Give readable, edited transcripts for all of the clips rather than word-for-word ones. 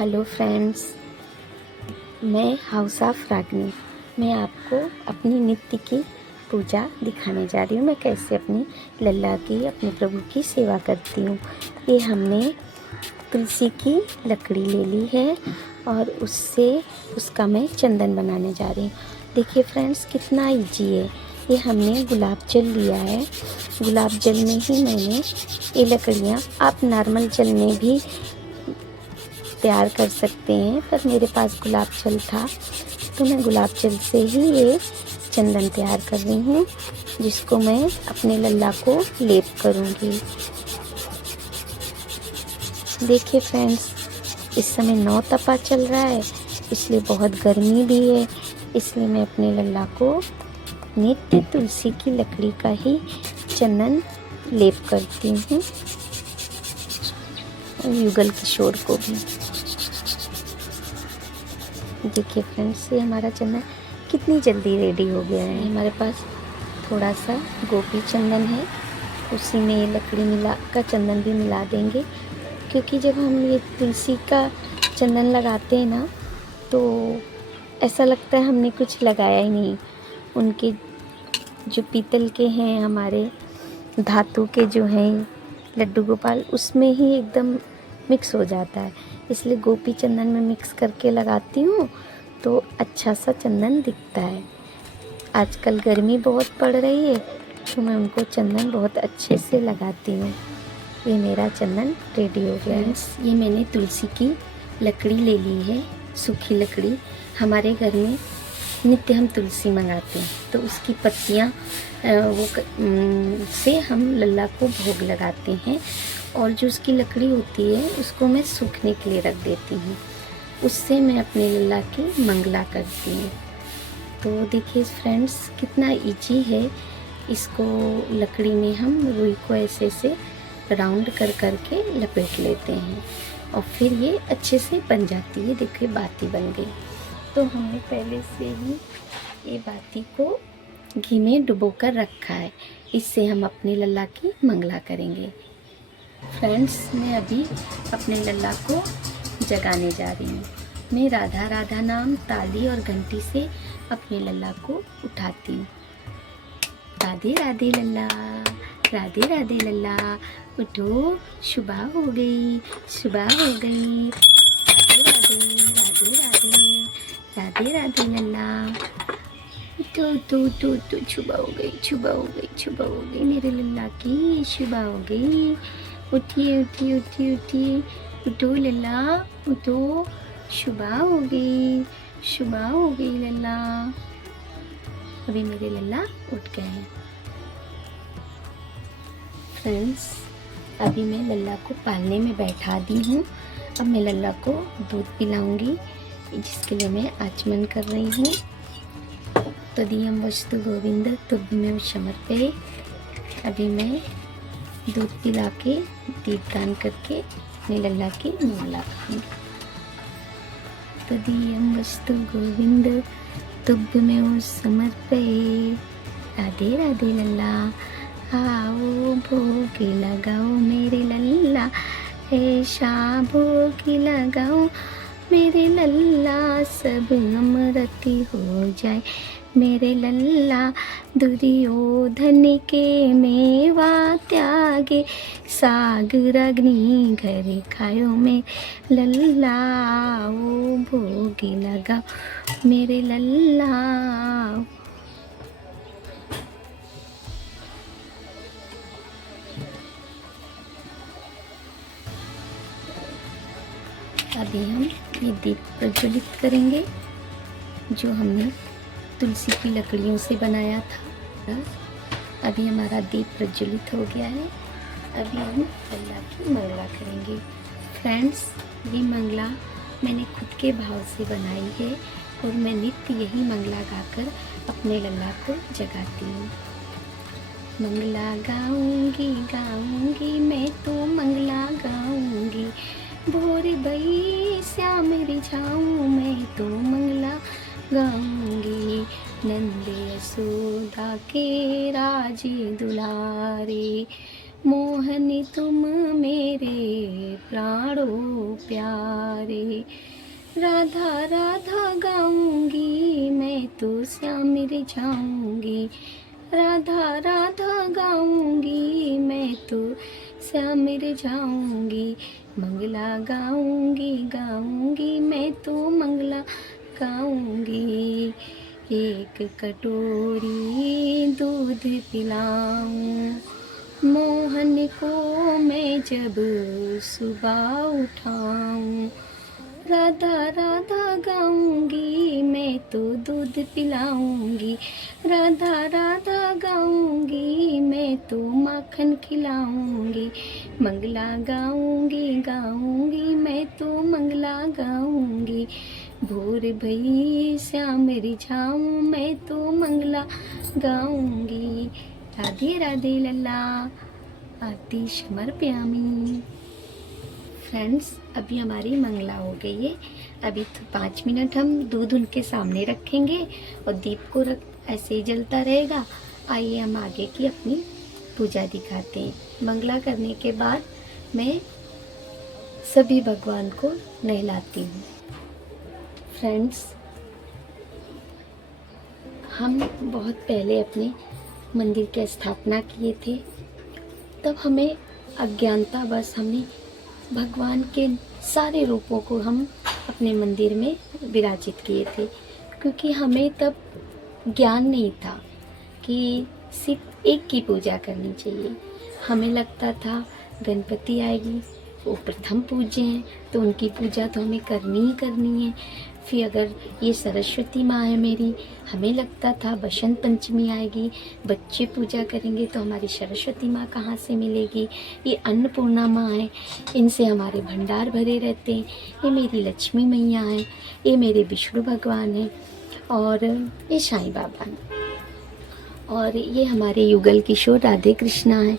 Hello friends, मैं house of रागनी। मैं आपको अपनी नित्य की पूजा दिखाने जा रही हूँ। मैं कैसे अपनी लल्ला की, अपने प्रभु की सेवा करती हूँ। ये हमने तुलसी की लकड़ी ले ली है और उसका मैं चंदन बनाने जा रही हूँ। देखिए फ्रेंड्स, कितना इजी है। ये हमने गुलाब जल लिया है। गुलाब जल में ही मैंने ये लकड़ियाँ, आप नॉर्मल जल में भी तैयार कर सकते हैं, पर मेरे पास गुलाब जल था तो मैं गुलाब जल से ही ये चंदन तैयार कर रही हूँ, जिसको मैं अपने लल्ला को लेप करूँगी। देखिए फ्रेंड्स, इस समय 9 तपा चल रहा है, इसलिए बहुत गर्मी भी है। इसलिए मैं अपने लल्ला को नित्य तुलसी की लकड़ी का ही चंदन लेप करती हूँ, और युगल किशोर को भी। देखिए फ्रेंड्स, ये हमारा चंदन कितनी जल्दी रेडी हो गया है। हमारे पास थोड़ा सा गोपी चंदन है, उसी में ये लकड़ी का चंदन भी मिला देंगे, क्योंकि जब हम ये तुलसी का चंदन लगाते हैं ना, तो ऐसा लगता है हमने कुछ लगाया ही नहीं। उनके जो पीतल के हैं, हमारे धातु के जो हैं लड्डू गोपाल, उसमें ही एकदम मिक्स हो जाता है। इसलिए गोपी चंदन में मिक्स करके लगाती हूँ तो अच्छा सा चंदन दिखता है। आजकल गर्मी बहुत पड़ रही है, तो मैं उनको चंदन बहुत अच्छे से लगाती हूँ। ये मेरा चंदन रेडी हो गया है। ये मैंने तुलसी की लकड़ी ले ली है, सूखी लकड़ी। हमारे घर में नित्य हम तुलसी मंगाते हैं, तो उसकी पत्तियाँ से हम लल्ला को भोग लगाते हैं, और जो उसकी लकड़ी होती है उसको मैं सूखने के लिए रख देती हूँ। उससे मैं अपने लल्ला की मंगला करती हूँ। तो देखिए फ्रेंड्स, कितना इजी है। इसको लकड़ी में हम रुई को ऐसे से राउंड कर के लपेट लेते हैं, और फिर ये अच्छे से बन जाती है। देखिए बाती बन गई। तो हमने पहले से ही ये बाती को घी में डुबो कर रखा है। इससे हम अपने लल्ला की मंगला करेंगे। फ्रेंड्स, मैं अभी अपने लल्ला को जगाने जा रही हूँ। मैं राधा राधा नाम ताली और घंटी से अपने लल्ला को उठाती हूँ। राधे राधे लल्ला, राधे राधे लल्ला, उठो, सुबह हो गई, सुबह हो गई। राधे राधे, राधे राधे, राधे राधे लल्ला, तो सुबह हो गई, सुबह हो गई, सुबह हो गई। मेरे लल्ला की सुबह हो गई। उठिए उठिए उठिए उठिए, उठो लल्ला, उठो, सुबह हो गई, सुबह हो गई लल्ला। अभी मेरे लल्ला उठ गए हैं। फ्रेंड्स, अभी मैं लल्ला को पालने में बैठा दी हूँ। अब मैं लल्ला को दूध पिलाऊंगी, जिसके लिए मैं आचमन कर रही हूँ। तदीयम वस्तु गोविंद तुभ्यमेव समर्पये। अभी मैं दूध पिला के, दीपदान करके अपने लल्ला की मंगला करूँगी। तदीयम वस्तु गोविंद तुभ्यमेव समर्पये। राधे राधे लल्ला, आओ भोग लगाओ मेरे लल्ला, ऐसा भोग लगाओ मेरे लल्ला, सब अमृति हो जाए मेरे लल्ला। दुर्योधन के मेवा त्यागे, सागर अग्नि घर खायो में लल्ला, ओ भोग लगाओ मेरे लल्ला। अभी हम ये दीप प्रज्वलित करेंगे, जो हमने तुलसी की लकड़ियों से बनाया था। अभी हमारा दीप प्रज्वलित हो गया है। अभी हम लल्ला की मंगला करेंगे। फ्रेंड्स, ये मंगला मैंने खुद के भाव से बनाई है, और मैं नित्य यही मंगला गाकर अपने लल्ला को जगाती हूँ। मंगला गाऊंगी गाऊंगी मैं तो मंगला गाऊंगी, भोर भई श्याम रिझाऊं मैं तो मंगला गाऊंगी। नंद यशोदा के राजे दुलारे, मोहन तुम मेरे प्राणों प्यारे। राधा राधा गाऊंगी मैं तो श्याम रिझाऊंगी। राधा राधा गाऊंगी मैं तो श्याम रिझाऊंगी। मंगला गाऊंगी गाऊंगी मैं तो मंगला गाऊंगी। एक कटोरी दूध पिलाऊं मोहन को मैं जब सुबह उठाऊं। राधा राधा गाऊंगी मैं तो दूध पिलाऊंगी। राधा राधा गाऊंगी मैं तो माखन खिलाऊंगी। मंगला गाऊंगी गाऊंगी मैं तो मंगला गाऊंगी। भोर भई श्याम रिझाऊं मैं तो मंगला गाऊंगी। राधे राधे लल्ला आरती समर्पयामि। फ्रेंड्स, अभी हमारी मंगला हो गई है। अभी तो 5 मिनट हम दूध उनके सामने रखेंगे और दीप को ऐसे ही जलता रहेगा। आइए हम आगे की अपनी पूजा दिखाते हैं। मंगला करने के बाद मैं सभी भगवान को नहलाती हूँ। फ्रेंड्स, हम बहुत पहले अपने मंदिर की स्थापना किए थे, तब हमें अज्ञानता बस हमने भगवान के सारे रूपों को हम अपने मंदिर में विराजित किए थे, क्योंकि हमें तब ज्ञान नहीं था कि सिर्फ एक की पूजा करनी चाहिए। हमें लगता था गणपति आएगी, वो प्रथम पूज्य हैं, तो उनकी पूजा तो हमें करनी ही करनी है। फिर अगर ये सरस्वती माँ है मेरी, हमें लगता था बसंत पंचमी आएगी, बच्चे पूजा करेंगे तो हमारी सरस्वती माँ कहाँ से मिलेगी। ये अन्नपूर्णा माँ है, इनसे हमारे भंडार भरे रहते हैं। ये मेरी लक्ष्मी मैया है, ये मेरे विष्णु भगवान हैं, और ये साईं बाबा हैं, और ये हमारे युगल किशोर राधे कृष्णा हैं,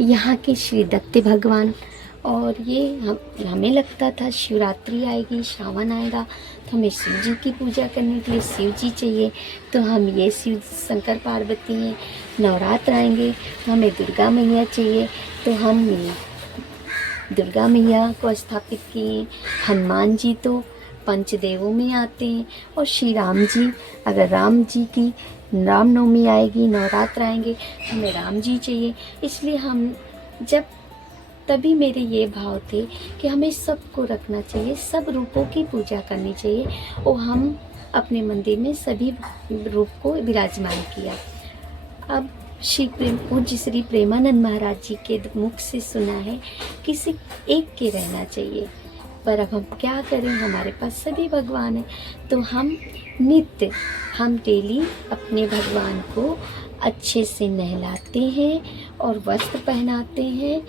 यहाँ के श्री दत्त भगवान। और ये हमें लगता था शिवरात्रि आएगी, श्रावण आएगा, तो हमें शिव जी की पूजा करने के लिए शिव जी चाहिए, तो हम ये शिव शंकर पार्वती हैं। नवरात्र आएंगे तो हमें दुर्गा मैया चाहिए, तो हम दुर्गा मैया को स्थापित किए। हनुमान जी तो पंचदेवों में आते हैं, और श्री राम जी, अगर राम जी की रामनवमी आएगी, नवरात्र आएंगे, तो हमें राम जी चाहिए। इसलिए हम तभी मेरे ये भाव थे कि हमें सबको रखना चाहिए, सब रूपों की पूजा करनी चाहिए, और हम अपने मंदिर में सभी रूप को विराजमान किया। अब पूज्य श्री प्रेमानंद महाराज जी के मुख से सुना है कि सिर्फ एक के रहना चाहिए, पर अब हम क्या करें, हमारे पास सभी भगवान हैं, तो हम डेली अपने भगवान को अच्छे से नहलाते हैं और वस्त्र पहनाते हैं,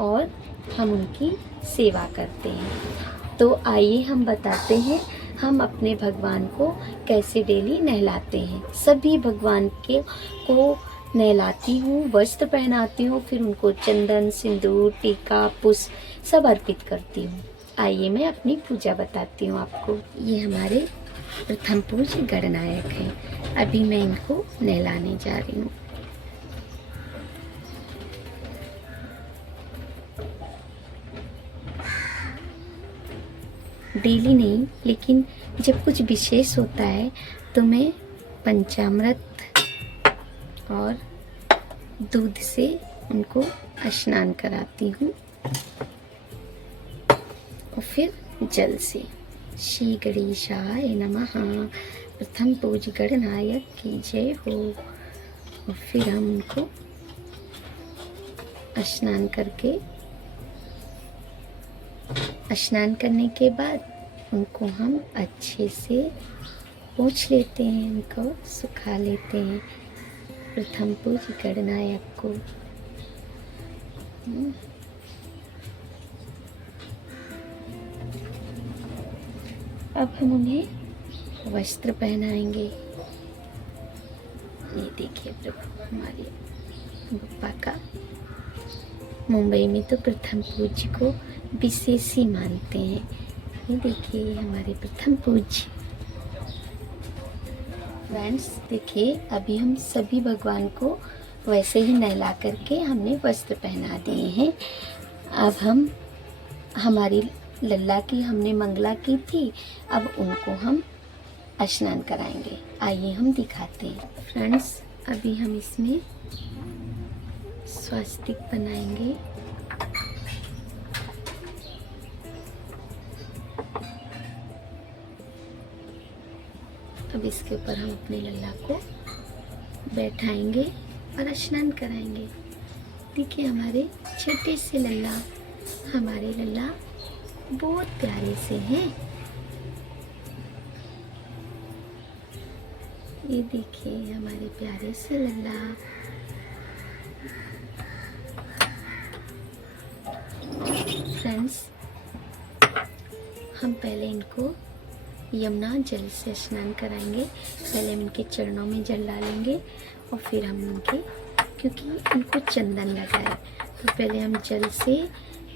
और हम उनकी सेवा करते हैं। तो आइए हम बताते हैं हम अपने भगवान को कैसे डेली नहलाते हैं। सभी भगवान को नहलाती हूँ, वस्त्र पहनाती हूँ, फिर उनको चंदन, सिंदूर, टीका, पुष्प सब अर्पित करती हूँ। आइए मैं अपनी पूजा बताती हूँ आपको। ये हमारे प्रथम पूज्य गणनायक हैं। अभी मैं इनको नहलाने जा रही हूँ। डेली नहीं, लेकिन जब कुछ विशेष होता है तो मैं पंचामृत और दूध से उनको स्नान कराती हूँ, और फिर जल से। श्री गणेशाय नमः। प्रथम पूज्य गणनायक की जय हो। और फिर हम उनको स्नान करने के बाद उनको हम अच्छे से पोंछ लेते हैं, उनको सुखा लेते हैं, प्रथम पूज्य गणनायक को। अब हम उन्हें वस्त्र पहनाएंगे। ये देखिए प्रभु हमारे बप्पा का। मुंबई में तो प्रथम पूज्य को विशेष ही मानते हैं। ये देखिए हमारे प्रथम पूज्य। फ्रेंड्स देखिए, अभी हम सभी भगवान को वैसे ही नहला करके हमने वस्त्र पहना दिए हैं। अब हम हमारी लल्ला की हमने मंगला की थी, अब उनको हम स्नान कराएंगे। आइए हम दिखाते हैं। फ्रेंड्स, अभी हम इसमें स्वास्तिक बनाएंगे। अब इसके ऊपर हम अपने लल्ला को बैठाएंगे और स्नान कराएंगे। देखिए हमारे छोटे से लल्ला, हमारे लल्ला बहुत प्यारे से हैं। ये देखिए हमारे प्यारे से लल्ला। फ्रेंड्स, हम पहले इनको यमुना जल से स्नान कराएंगे। पहले हम इनके चरणों में जल डालेंगे और फिर हम इनके, क्योंकि इनको चंदन लगा है, तो पहले हम जल से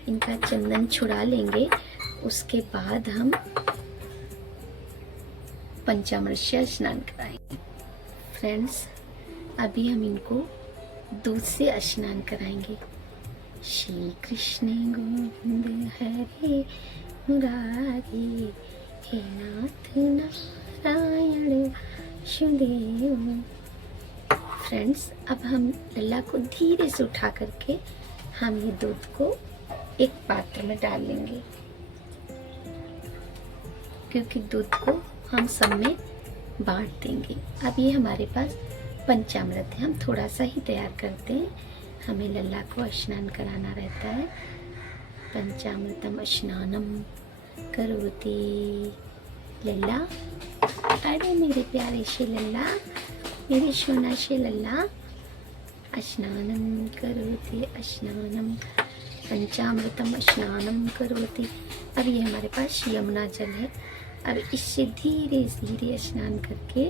इनका चंदन छुड़ा लेंगे। उसके बाद हम पंचामृत से स्नान कराएंगे। फ्रेंड्स, अभी हम इनको दूध से स्नान कराएंगे। श्री कृष्ण गोविंद हरे मुरारी, हे नाथ नारायण वासुदेव। फ्रेंड्स, अब हम लल्ला को धीरे से उठा करके हम ये दूध को एक पात्र में डाल लेंगे, क्योंकि दूध को हम सब में बांट देंगे। अब ये हमारे पास पंचामृत है, हम थोड़ा सा ही तैयार करते हैं, हमें लल्ला को स्नान कराना रहता है। पंचामृतम स्नानम करोति लल्ला। अरे मेरे प्यारे से लल्ला, मेरे सोना से लल्ला, स्नानम करोति स्नानम पंचामृतम स्नानम करोति। अब ये हमारे पास यमुना जल है। अब इससे धीरे धीरे स्नान करके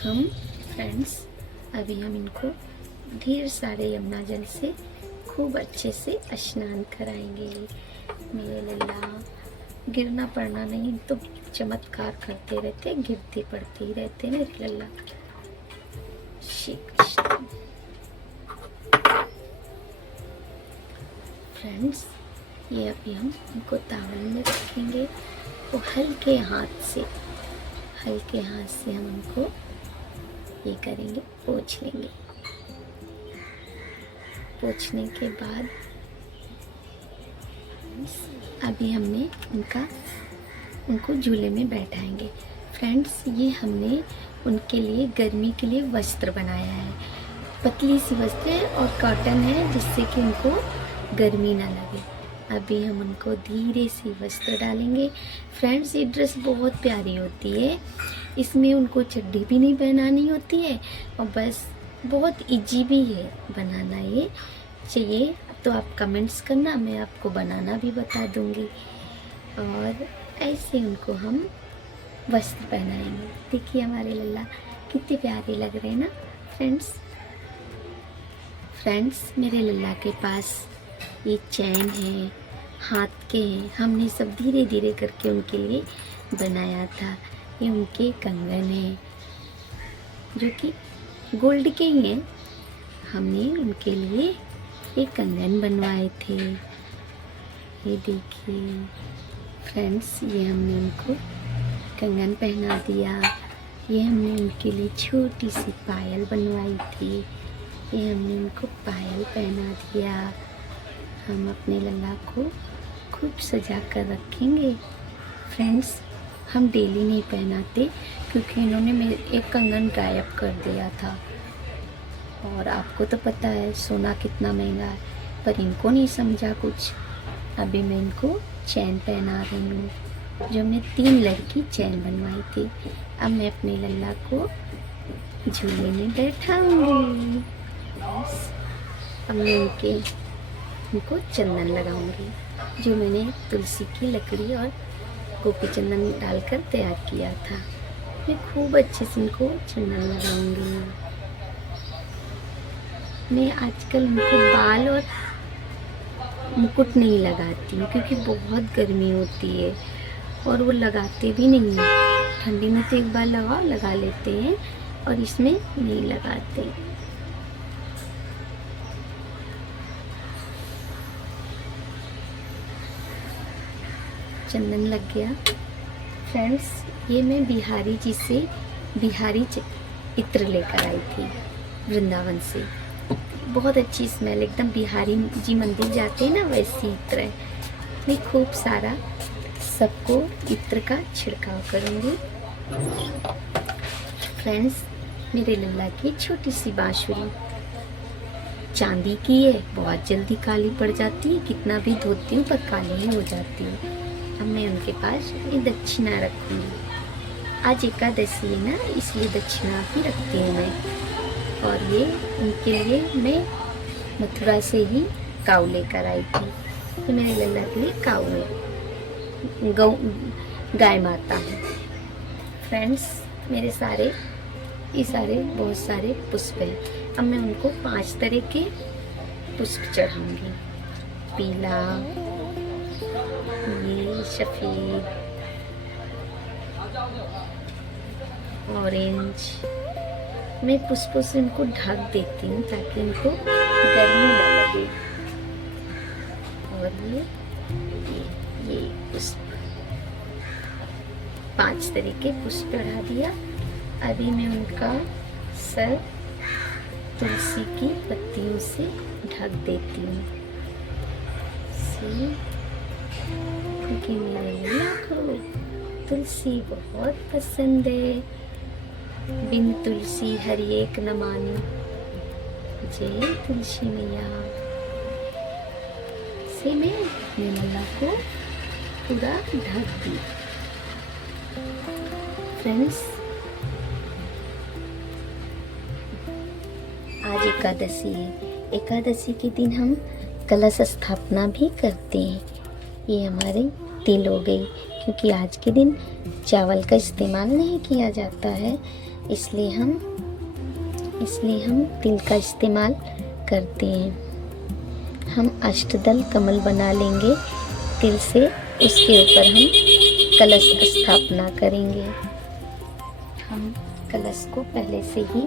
हम, फ्रेंड्स, अभी हम इनको ढेर सारे यमुना जल से खूब अच्छे से स्नान कराएंगे। मेरे लल्ला, गिरना पड़ना नहीं तो चमत्कार करते रहते, गिरते पड़ते ही रहते मेरे लल्ला। श्री कृष्ण। फ्रेंड्स, ये अभी हम इनको तावल में रखेंगे तो हल्के हाथ से हम उनको ये करेंगे, पोंछ लेंगे। पोंछने के बाद अभी हमने उनको झूले में बैठाएंगे। फ्रेंड्स, ये हमने उनके लिए गर्मी के लिए वस्त्र बनाया है। पतली सी वस्त्र है और कॉटन है, जिससे कि उनको गर्मी ना लगे। अभी हम उनको धीरे से वस्त्र डालेंगे। फ्रेंड्स, ये ड्रेस बहुत प्यारी होती है, इसमें उनको चड्डी भी नहीं पहनानी होती है और बस बहुत इजी भी है बनाना। ये चाहिए तो आप कमेंट्स करना, मैं आपको बनाना भी बता दूंगी। और ऐसे उनको हम वस्त्र पहनाएंगे। देखिए हमारे लल्ला कितने प्यारे लग रहे हैं ना फ्रेंड्स, मेरे लल्ला के पास ये चैन है, हाथ के हैं, हमने सब धीरे धीरे करके उनके लिए बनाया था। ये उनके कंगन हैं, जो कि गोल्ड के ही हैं। हमने उनके लिए ये कंगन बनवाए थे। ये देखिए फ्रेंड्स, ये हमने उनको कंगन पहना दिया। ये हमने उनके लिए छोटी सी पायल बनवाई थी, ये हमने उनको पायल पहना दिया। हम अपने लल्ला को खूब सजा कर रखेंगे। फ्रेंड्स, हम डेली नहीं पहनाते क्योंकि इन्होंने मेरे एक कंगन गायब कर दिया था, और आपको तो पता है सोना कितना महंगा है, पर इनको नहीं समझा कुछ। अभी मैं इनको चैन पहना रही हूँ, जो हमने 3 लड़की चैन बनवाई थी। अब मैं अपने लल्ला को झूले में बैठाऊंगी। अब मैं उनको चंदन लगाऊंगी, जो मैंने तुलसी की लकड़ी और गोपी चंदन डालकर तैयार किया था। मैं खूब अच्छे से इनको चंदन लगाऊंगी। मैं आजकल उनको बाल और मुकुट नहीं लगाती हूँ, क्योंकि बहुत गर्मी होती है और वो लगाते भी नहीं हैं। ठंडी में तो एक बार लगा लेते हैं, और इसमें नहीं लगाते। चंदन लग गया। फ्रेंड्स, ये मैं बिहारी जी से बिहारी इत्र लेकर आई थी वृंदावन से। बहुत अच्छी स्मेल, एकदम बिहारी जी मंदिर जाते हैं ना वैसी इत्र है। मैं खूब सारा सबको इत्र का छिड़काव करूँगी। फ्रेंड्स, मेरे लल्ला की छोटी सी बांसुरी चांदी की है, बहुत जल्दी काली पड़ जाती है, कितना भी धोती हूँ पर काली ही हो जाती है। अब मैं उनके पास ये दक्षिणा रखूँगी। आज एकादशी है ना, इसलिए दक्षिणा ही रखती हूँ मैं। और ये उनके लिए मैं मथुरा से ही काऊ लेकर आई थी। ये मेरे लल्ला के लिए काऊ है, गाय माता है। फ्रेंड्स, मेरे ये सारे बहुत सारे पुष्प हैं। अब मैं उनको 5 तरह के पुष्प चढ़ाऊंगी। पीला, ये सफ़ेद, ऑरेंज। मैं पुष्पों से उनको ढक देती हूँ ताकि उनको गर्मी न लगे। और ये पुष्प 5 तरह के पुष्प चढ़ा दिया। अभी मैं उनका सर तुलसी की पत्तियों से ढक देती हूँ। क्योंकि मेरे लल्ला को तुलसी बहुत पसंद है। बिन तुलसी हर एक न मानी, जय तुलसी मैया। से मैं अपने लल्ला को पूरा ढक दी। फ्रेंड्स, आज एकादशी है। एकादशी के दिन हम कलश स्थापना भी करते हैं। ये हमारे तिल हो गई, क्योंकि आज के दिन चावल का इस्तेमाल नहीं किया जाता है, इसलिए हम तिल का इस्तेमाल करते हैं। हम अष्टदल कमल बना लेंगे तिल से, उसके ऊपर हम कलश स्थापना करेंगे। हम कलश को पहले से ही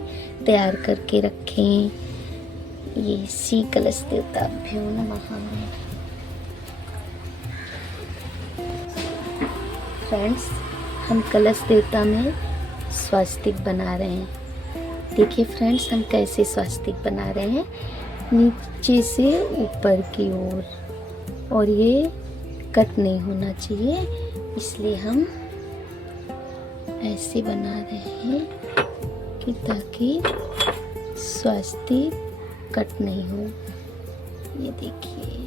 तैयार करके रखें। ये श्री कलश देवताभ्यो नमः। फ्रेंड्स, हम कलश देवता में स्वास्तिक बना रहे हैं। देखिए फ्रेंड्स, हम कैसे स्वास्तिक बना रहे हैं, नीचे से ऊपर की ओर, और ये कट नहीं होना चाहिए, इसलिए हम ऐसे बना रहे हैं कि ताकि स्वास्तिक कट नहीं हो। ये देखिए,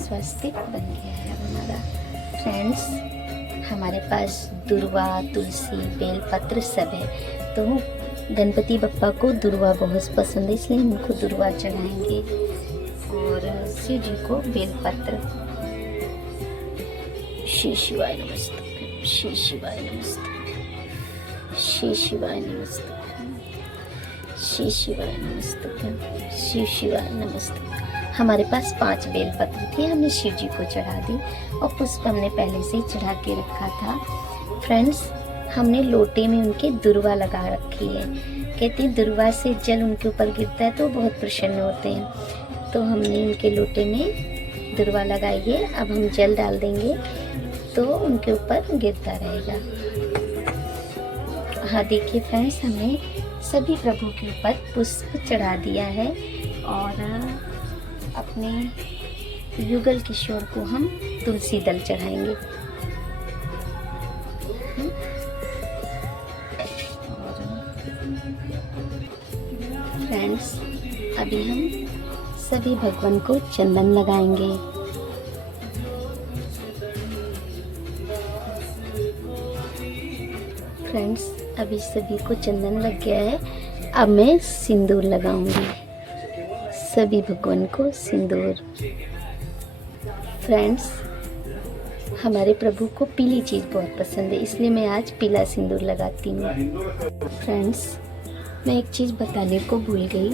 स्वास्तिक बन गया है हमारा। फ्रेंड्स, हमारे पास दुर्वा, तुलसी, बेलपत्र सब है। तो गणपति बप्पा को दुर्वा बहुत पसंद है, इसलिए हम उनको दुर्वा चढ़ाएंगे, और शिव जी को बेलपत्र। श्री शिवाय नमस्तुभ्यं, श्री शिवाय नमस्तुभ्यं, श्री शिवाय नमस्तुभ्यं, श्री शिवाय नमस्तुभ्यं, श्री शिवाय नमस्तुभ्यं। हमारे पास 5 बेलपत्र थे, हमने शिव जी को चढ़ा दी, और पुष्प हमने पहले से ही चढ़ा के रखा था। फ्रेंड्स, हमने लोटे में उनके दुर्वा लगा रखी है। कहते हैं दुर्वा से जल उनके ऊपर गिरता है तो बहुत प्रसन्न होते हैं। तो हमने उनके लोटे में दुर्वा लगाई है। अब हम जल डाल देंगे तो उनके ऊपर गिरता रहेगा। हाँ देखिए फ्रेंड्स, हमने सभी प्रभु के ऊपर पुष्प चढ़ा दिया है, और अपने युगल किशोर को हम तुलसी दल चढ़ाएंगे। फ्रेंड्स, अभी हम सभी भगवान को चंदन लगाएंगे। फ्रेंड्स, अभी सभी को चंदन लग गया है। अब मैं सिंदूर लगाऊंगी, सभी भगवान को सिंदूर। फ्रेंड्स, हमारे प्रभु को पीली चीज़ बहुत पसंद है, इसलिए मैं आज पीला सिंदूर लगाती हूँ। फ्रेंड्स, मैं एक चीज़ बताने को भूल गई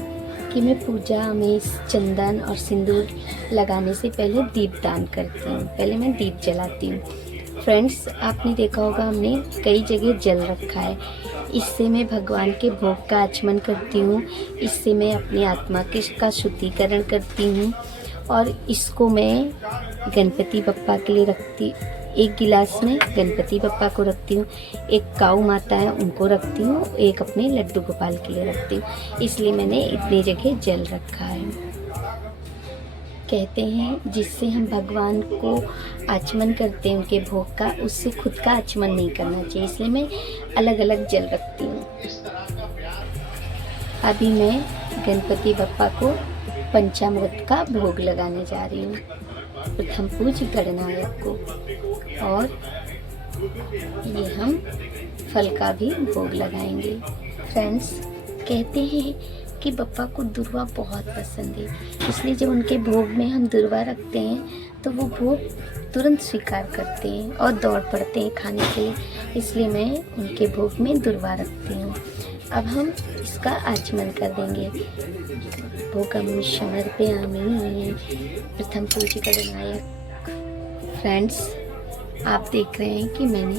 कि मैं पूजा में चंदन और सिंदूर लगाने से पहले दीपदान करती हूँ। पहले मैं दीप जलाती हूँ। फ्रेंड्स, आपने देखा होगा हमने कई जगह जल रखा है। इससे मैं भगवान के भोग का आचमन करती हूँ। इससे मैं अपनी आत्मा का शुद्धिकरण करती हूँ। और इसको मैं गणपति बप्पा के लिए रखती, एक गिलास में गणपति बप्पा को रखती हूँ, एक काऊ माता है उनको रखती हूँ, एक अपने लड्डू गोपाल के लिए रखती हूँ। इसलिए मैंने इतनी जगह जल रखा है। कहते हैं जिससे हम भगवान को आचमन करते हैं उनके भोग का, उससे खुद का आचमन नहीं करना चाहिए। इसलिए मैं अलग अलग जल रखती हूँ। अभी मैं गणपति बप्पा को पंचामृत का भोग लगाने जा रही हूँ। प्रथम पूज्य गणनायक को, और ये हम फल का भी भोग लगाएंगे। फ्रेंड्स, कहते हैं कि बप्पा को दुर्वा बहुत पसंद है, इसलिए जब उनके भोग में हम दुर्वा रखते हैं तो वो भोग तुरंत स्वीकार करते हैं और दौड़ पड़ते हैं खाने के लिए। इसलिए मैं उनके भोग में दुर्वा रखती हूँ। अब हम इसका आचमन कर देंगे। भोगम समर्पयामि प्रथम पूज्य गणनायक। फ्रेंड्स, आप देख रहे हैं कि मैंने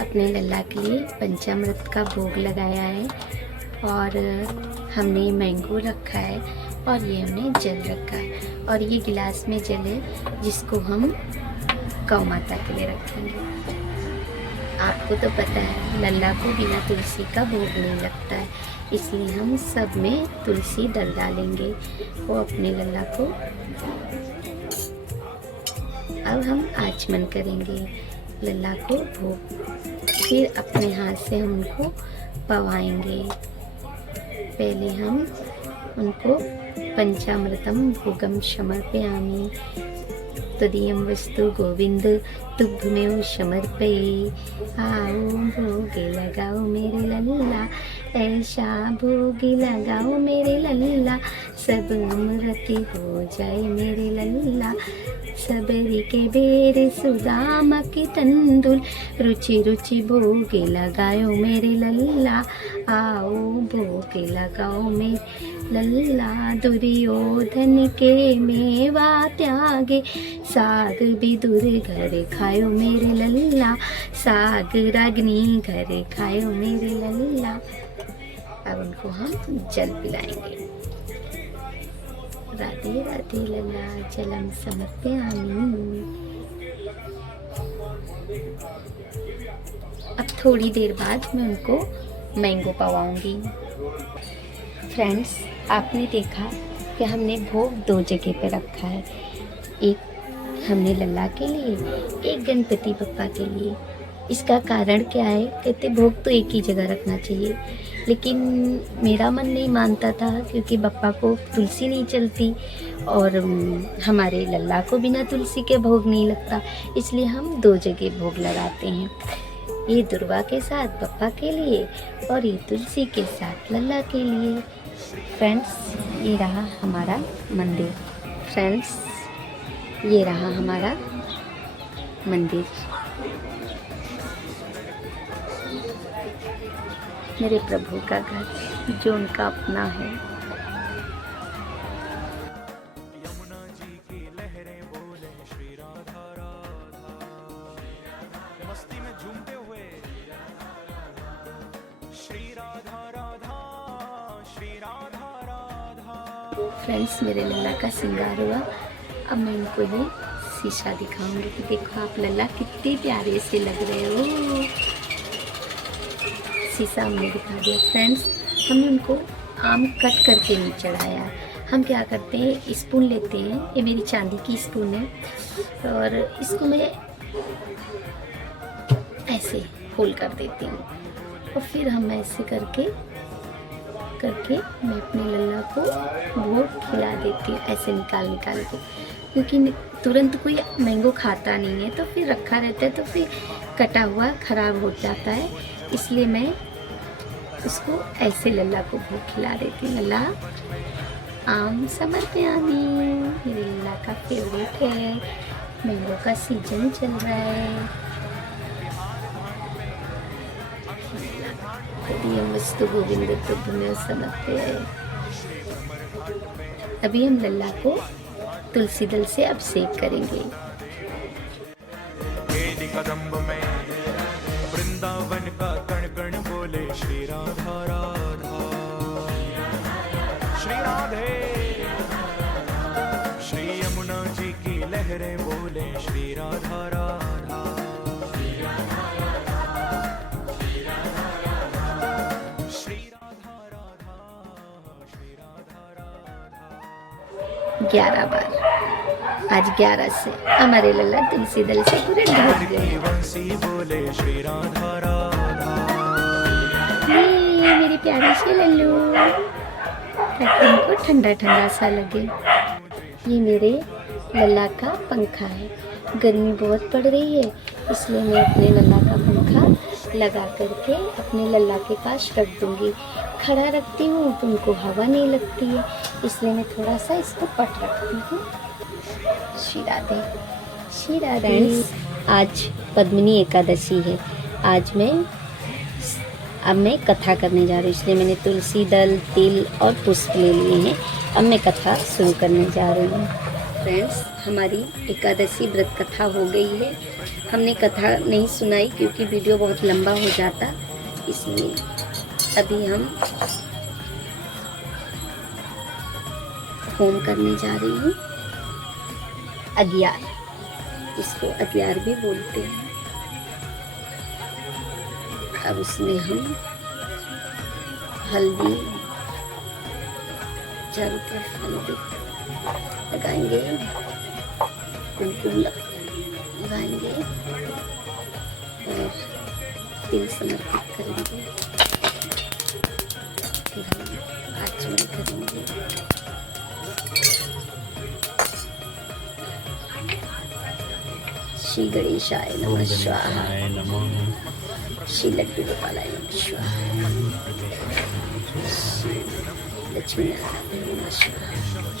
अपने लल्ला के लिए पंचामृत का भोग लगाया है, और हमने मैंगो रखा है, और ये हमने जल रखा है, और ये गिलास में जल है जिसको हम गौ माता के लिए रखेंगे। आपको तो पता है लल्ला को बिना तुलसी का भोग नहीं लगता है, इसलिए हम सब में तुलसी डालेंगे वो अपने लल्ला को। अब हम आचमन करेंगे लल्ला को भोग, फिर अपने हाथ से हम उनको पवाएंगे। पहले हम उनको पंचामृतम भोगम समर्पयामि तदीयं वस्तु गोविंद तुभ्यमेव समर्पये। आओ भोगे लगाओ मेरे लल्ला, ऐसा भोगे लगाओ मेरे लल्ला, सब अमृत हो जाए मेरे लल्ला। सबरी के बेर सुदामा के तंदुल, रुचि रुचि भोगे लगाओ मेरे लल्ला। आओ भोगे लगाओ मेरे लल्ला। दुर्योधन के मेवा त्यागे, साग विदुर घर खायो मेरे लल्ला, साग रागनी घर खायो मेरे लल्ला। अब उनको हम जल पिलाएंगे। राधे राधे लल्ला जलम समर्पयामि। अब थोड़ी देर बाद मैं उनको मैंगो पवाऊंगी। फ्रेंड्स, आपने देखा कि हमने भोग दो जगह पे रखा है, एक हमने लल्ला के लिए, एक गणपति बप्पा के लिए। इसका कारण क्या है? कहते भोग तो एक ही जगह रखना चाहिए, लेकिन मेरा मन नहीं मानता था क्योंकि बप्पा को तुलसी नहीं चलती और हमारे लल्ला को बिना तुलसी के भोग नहीं लगता, इसलिए हम दो जगह भोग लगाते हैं। ये दुर्वा के साथ बप्पा के लिए और ये तुलसी के साथ लल्ला के लिए। फ्रेंड्स, ये रहा हमारा मंदिर। फ्रेंड्स, ये रहा हमारा मंदिर। मेरे प्रभु का घर जो उनका अपना है। मस्ती में झूमते हुए श्री राधा राधा श्री राधा राधा। फ्रेंड्स, मेरे लल्ला का श्रृंगार हुआ। अब मैं इनको ये शीशा दिखाऊंगी कि देखो आप लल्ला कितने प्यारे से लग रहे हो। शीशा हमने दिखा दिया। फ्रेंड्स, हमने उनको आम कट करके नहीं चढ़ाया। हम क्या करते हैं, स्पून लेते हैं, ये मेरी चांदी की स्पून है, और इसको मैं ऐसे होल कर देती हूँ, और फिर हम ऐसे करके मैं अपने लल्ला को भोग खिला देती हूँ, ऐसे निकाल के, क्योंकि तुरंत कोई मैंगो खाता नहीं है तो फिर रखा रहता है तो फिर कटा हुआ ख़राब हो जाता है, इसलिए मैं उसको ऐसे लल्ला को भोग खिला देती हूँ। लल्ला आम समर्पयामि, मेरे लल्ला का फेवरेट है। मैंगो का सीजन चल रहा है। तदीयं वस्तु गोविंद तुभ्यमेव समर्पये। अभी हम लल्ला को तुलसी दल से अभिषेक करेंगे। कदम्ब में वृंदावन का कण कण बोले श्री राधा राधा, श्री राधे। श्री यमुना जी की लहरें बोले श्री राधा राधा, श्री राधा राधा, श्री राधा राधा, श्री राधा राधा। 11 बार। आज 11 से हमारे लल्ला तुलसी दल से पूरे ढक गए। बंसी बोले श्री राधा राधा, ये मेरी प्यारी सी लल्लू, ताकि उनको ठंडा ठंडा सा लगे। ये मेरे लल्ला का पंखा है। गर्मी बहुत पड़ रही है, इसलिए मैं अपने लल्ला का पंखा लगा करके अपने लल्ला के पास रख दूंगी। खड़ा रखती हूँ तो उनको हवा नहीं लगती है, इसलिए मैं थोड़ा सा इसको पट रखती हूँ। श्री राधे, श्री राधे। आज पद्मिनी एकादशी है। अब मैं कथा करने जा रही हूँ, इसलिए मैंने तुलसी दल, तिल और पुष्प ले लिए हैं। अब मैं कथा शुरू करने जा रही हूँ। फ्रेंड्स, हमारी एकादशी व्रत कथा हो गई है। हमने कथा नहीं सुनाई क्योंकि वीडियो बहुत लंबा हो जाता, इसलिए अभी हम होम करने जा रही हूँ। अग्यार, इसको अग्यार भी बोलते हैं। अब उसमें हम हल्दी, चारों तरफ हल्दी लगाएंगे, कुमकुम लगाएंगे और तिल समर्पित करेंगे। फिर हम आचमन करेंगे। श्री गणेशाय नमः स्वाहा, श्री लड्डू गोपालाय नमः स्वाहा, श्री लक्ष्मी नारायण नमः स्वाहा।